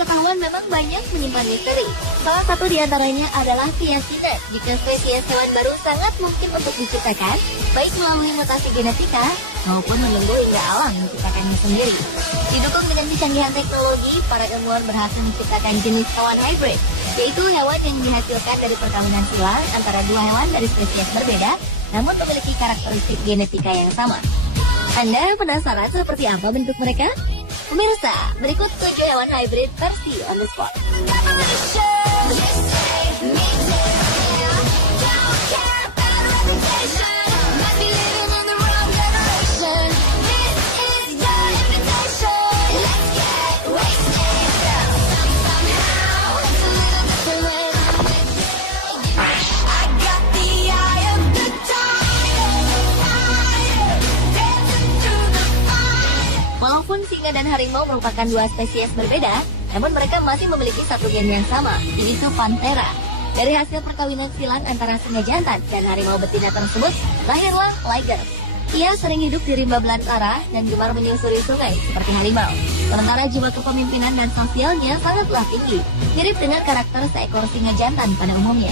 pengetahuan memang banyak menyimpan misteri. Salah satu di antaranya adalah keyakinan jika spesies hewan baru sangat mungkin untuk diciptakan, baik melalui mutasi genetika maupun menunggu hingga alam menciptakannya sendiri. Didukung dengan kecanggihan teknologi, para ilmuwan berhasil menciptakan jenis hewan hybrid, yaitu hewan yang dihasilkan dari perkawinan silang antara dua hewan dari spesies berbeda, namun memiliki karakteristik genetika yang sama. Anda penasaran seperti apa bentuk mereka? Pemirsa, berikut 7 hewan hybrid versi on the spot. Walaupun singa dan harimau merupakan dua spesies berbeda, namun mereka masih memiliki satu gen yang sama, yaitu Panthera. Dari hasil perkawinan silang antara singa jantan dan harimau betina tersebut, lahirlah Liger. Ia sering hidup di rimba belantara dan gemar menyusuri sungai seperti harimau. Sementara jiwa kepemimpinan dan sosialnya sangatlah tinggi, mirip dengan karakter seekor singa jantan pada umumnya.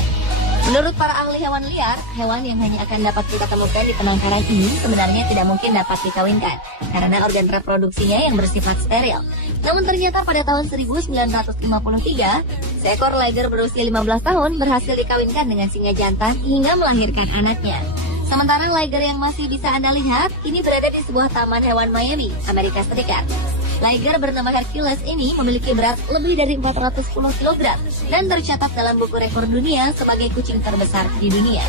Menurut para ahli hewan liar, hewan yang hanya akan dapat kita temukan di penangkaran ini sebenarnya tidak mungkin dapat dikawinkan karena organ reproduksinya yang bersifat steril. Namun ternyata pada tahun 1953, seekor liger berusia 15 tahun berhasil dikawinkan dengan singa jantan hingga melahirkan anaknya. Sementara liger yang masih bisa Anda lihat, ini berada di sebuah taman hewan Miami, Amerika Serikat. Liger bernama Hercules ini memiliki berat lebih dari 410 kg dan tercatat dalam buku rekor dunia sebagai kucing terbesar di dunia.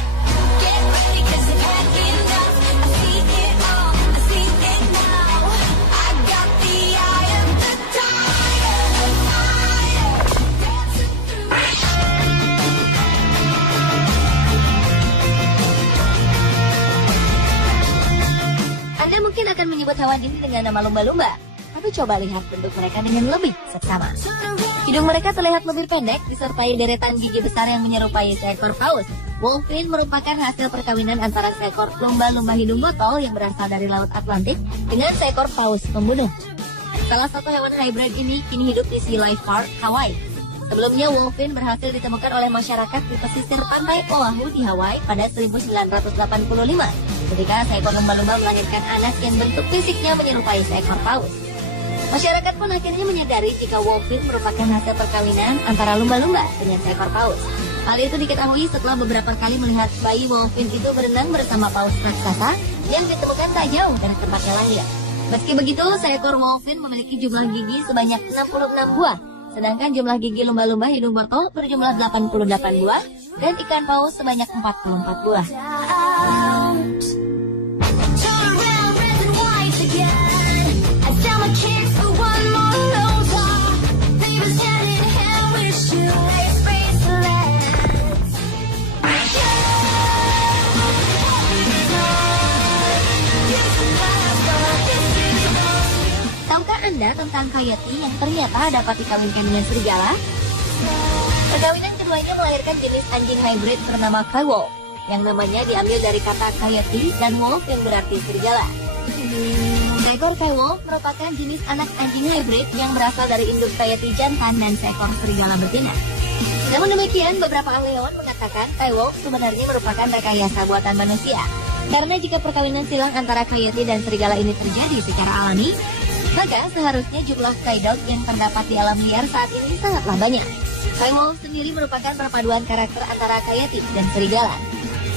Anda mungkin akan menyebut hewan ini dengan nama lumba-lumba. Tapi coba lihat bentuk mereka dengan lebih seksama. Hidung mereka terlihat lebih pendek, disertai deretan gigi besar yang menyerupai seekor paus. Wolfin merupakan hasil perkawinan antara seekor lumba-lumba hidung botol yang berasal dari Laut Atlantik dengan seekor paus pembunuh. Salah satu hewan hybrid ini kini hidup di Sea Life Park, Hawaii. Sebelumnya, Wolfin berhasil ditemukan oleh masyarakat di pesisir pantai Oahu di Hawaii pada 1985. Ketika seekor lumba-lumba melahirkan anak yang bentuk fisiknya menyerupai seekor paus. Masyarakat pun akhirnya menyadari jika Wolfin merupakan hasil perkawinan antara lumba-lumba dengan seekor paus. Hal itu diketahui setelah beberapa kali melihat bayi Wolfin itu berenang bersama paus raksasa yang ditemukan tak jauh dari tempatnya lahir. Meski begitu, seekor Wolfin memiliki jumlah gigi sebanyak 66 buah, sedangkan jumlah gigi lumba-lumba hidung botol berjumlah 88 buah dan ikan paus sebanyak 44 buah. Tahukah Anda tentang coyote yang ternyata dapat dikawinkan dengan serigala? Perkawinan keduanya melahirkan jenis anjing hybrid bernama Coyote, yang namanya diambil dari kata coyote dan wolf yang berarti serigala. Seekor Coyote merupakan jenis anak anjing hybrid yang berasal dari induk coyote jantan dan seekor serigala betina. Namun demikian, beberapa ahli hewan mengatakan Coyote sebenarnya merupakan rekayasa buatan manusia. Karena jika perkawinan silang antara coyote dan serigala ini terjadi secara alami, maka seharusnya jumlah coyote yang terdapat di alam liar saat ini sangatlah banyak. Coyote sendiri merupakan perpaduan karakter antara coyote dan serigala.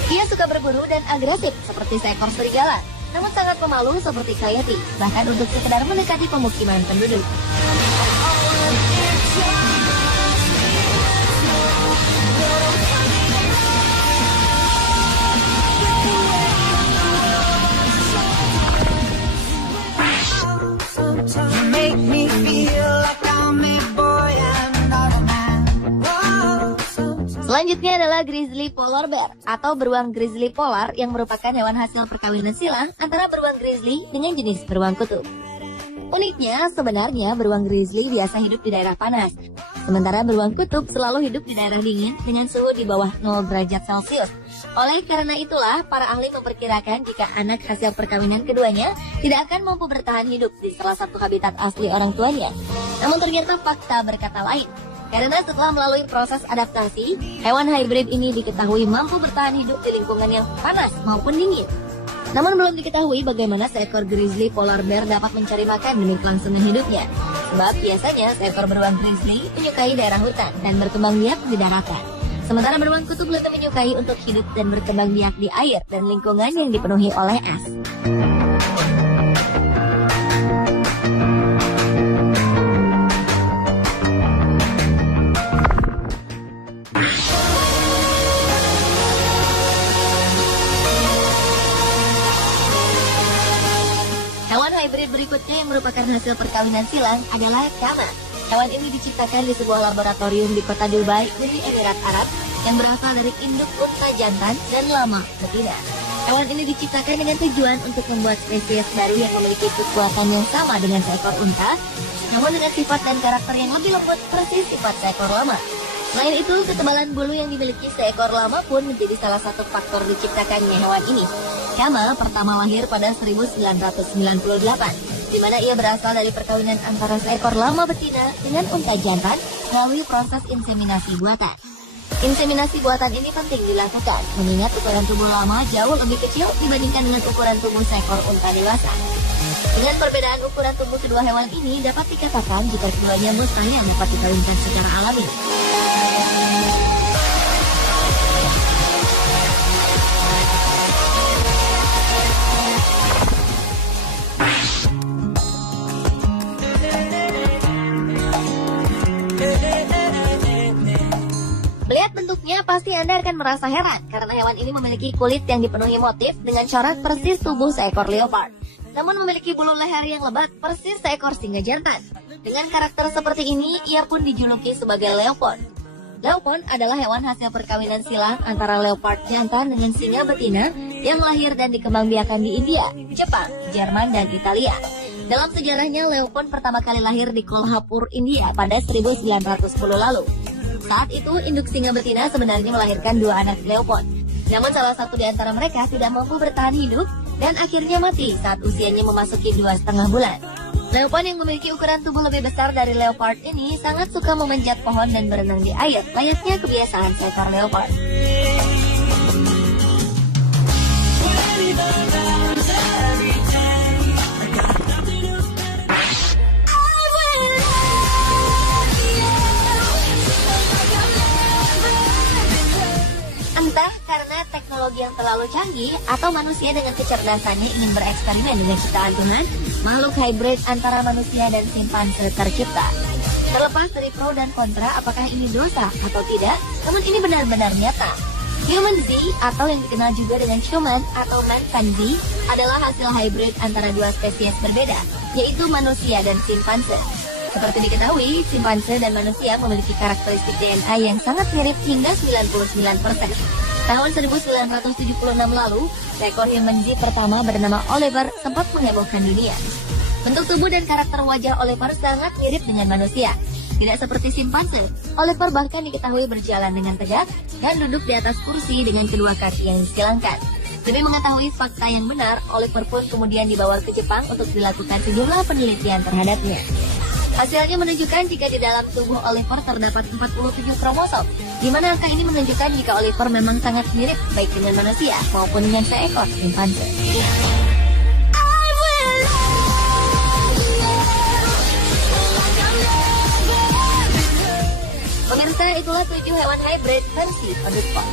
Ia suka berburu dan agresif seperti seekor serigala, namun sangat pemalu seperti coyote, bahkan untuk sekedar mendekati pemukiman penduduk. Selanjutnya adalah grizzly polar bear atau beruang grizzly polar yang merupakan hewan hasil perkawinan silang antara beruang grizzly dengan jenis beruang kutub. Uniknya, sebenarnya beruang grizzly biasa hidup di daerah panas, Sementara beruang kutub selalu hidup di daerah dingin dengan suhu di bawah 0 derajat Celcius. Oleh karena itulah, para ahli memperkirakan jika anak hasil perkawinan keduanya tidak akan mampu bertahan hidup di salah satu habitat asli orang tuanya. Namun ternyata fakta berkata lain. Karena setelah melalui proses adaptasi, hewan hybrid ini diketahui mampu bertahan hidup di lingkungan yang panas maupun dingin. Namun belum diketahui bagaimana seekor grizzly polar bear dapat mencari makan demi kelangsungan hidupnya. Sebab biasanya seekor beruang grizzly menyukai daerah hutan dan berkembang biak di daratan. Sementara beruang kutub lebih menyukai untuk hidup dan berkembang biak di air dan lingkungan yang dipenuhi oleh es. Hewan hybrid berikutnya yang merupakan hasil perkawinan silang adalah kama. Hewan ini diciptakan di sebuah laboratorium di kota Dubai, Uni Emirat Arab, yang berasal dari induk unta jantan dan lama betina. Hewan ini diciptakan dengan tujuan untuk membuat spesies baru yang memiliki kekuatan yang sama dengan seekor unta, namun dengan sifat dan karakter yang lebih lembut persis sifat seekor lama. Selain itu, ketebalan bulu yang dimiliki seekor lama pun menjadi salah satu faktor diciptakannya hewan ini. Kama pertama lahir pada 1998, di mana ia berasal dari perkawinan antara seekor lama betina dengan unta jantan melalui proses inseminasi buatan. Inseminasi buatan ini penting dilakukan, mengingat ukuran tubuh lama jauh lebih kecil dibandingkan dengan ukuran tubuh seekor unta dewasa. Dengan perbedaan ukuran tubuh kedua hewan ini dapat dikatakan jika keduanya mustahil dapat dikawinkan secara alami. Melihat bentuknya, pasti Anda akan merasa heran karena hewan ini memiliki kulit yang dipenuhi motif dengan corak persis tubuh seekor leopard. Namun memiliki bulu leher yang lebat persis seekor singa jantan. Dengan karakter seperti ini, ia pun dijuluki sebagai leopard. Leopard adalah hewan hasil perkawinan silang antara leopard jantan dengan singa betina yang lahir dan dikembangbiakan di India, Jepang, Jerman, dan Italia. Dalam sejarahnya, leopard pertama kali lahir di Kolhapur, India pada 1910 lalu. Saat itu, induk singa betina sebenarnya melahirkan 2 anak leopard. Namun salah satu di antara mereka tidak mampu bertahan hidup dan akhirnya mati saat usianya memasuki 2,5 bulan. Leopard yang memiliki ukuran tubuh lebih besar dari leopard ini sangat suka memanjat pohon dan berenang di air, layaknya kebiasaan seekor leopard. Entah karena teknologi yang terlalu canggih atau manusia dengan kecerdasannya ingin bereksperimen dengan ciptaan Tuhan, makhluk hybrid antara manusia dan simpanse tercipta. Terlepas dari pro dan kontra apakah ini dosa atau tidak, namun ini benar-benar nyata. Human Z atau yang dikenal juga dengan Human atau Manfanzi adalah hasil hybrid antara 2 spesies berbeda, yaitu manusia dan simpanse. Seperti diketahui, simpanse dan manusia memiliki karakteristik DNA yang sangat mirip hingga 99%. Tahun 1976 lalu, seekor Human Z pertama bernama Oliver sempat menghebohkan dunia. Bentuk tubuh dan karakter wajah Oliver sangat mirip dengan manusia. Tidak seperti simpanse, Oliver bahkan diketahui berjalan dengan tegak dan duduk di atas kursi dengan kedua kaki yang disilangkan. Demi mengetahui fakta yang benar, Oliver pun kemudian dibawa ke Jepang untuk dilakukan sejumlah penelitian terhadapnya. Hasilnya menunjukkan jika di dalam tubuh Oliver terdapat 47 kromosom, di mana angka ini menunjukkan jika Oliver memang sangat mirip baik dengan manusia maupun dengan seekor simpanse. Pemirsa, itulah 7 hewan hybrid versi Podut Pop.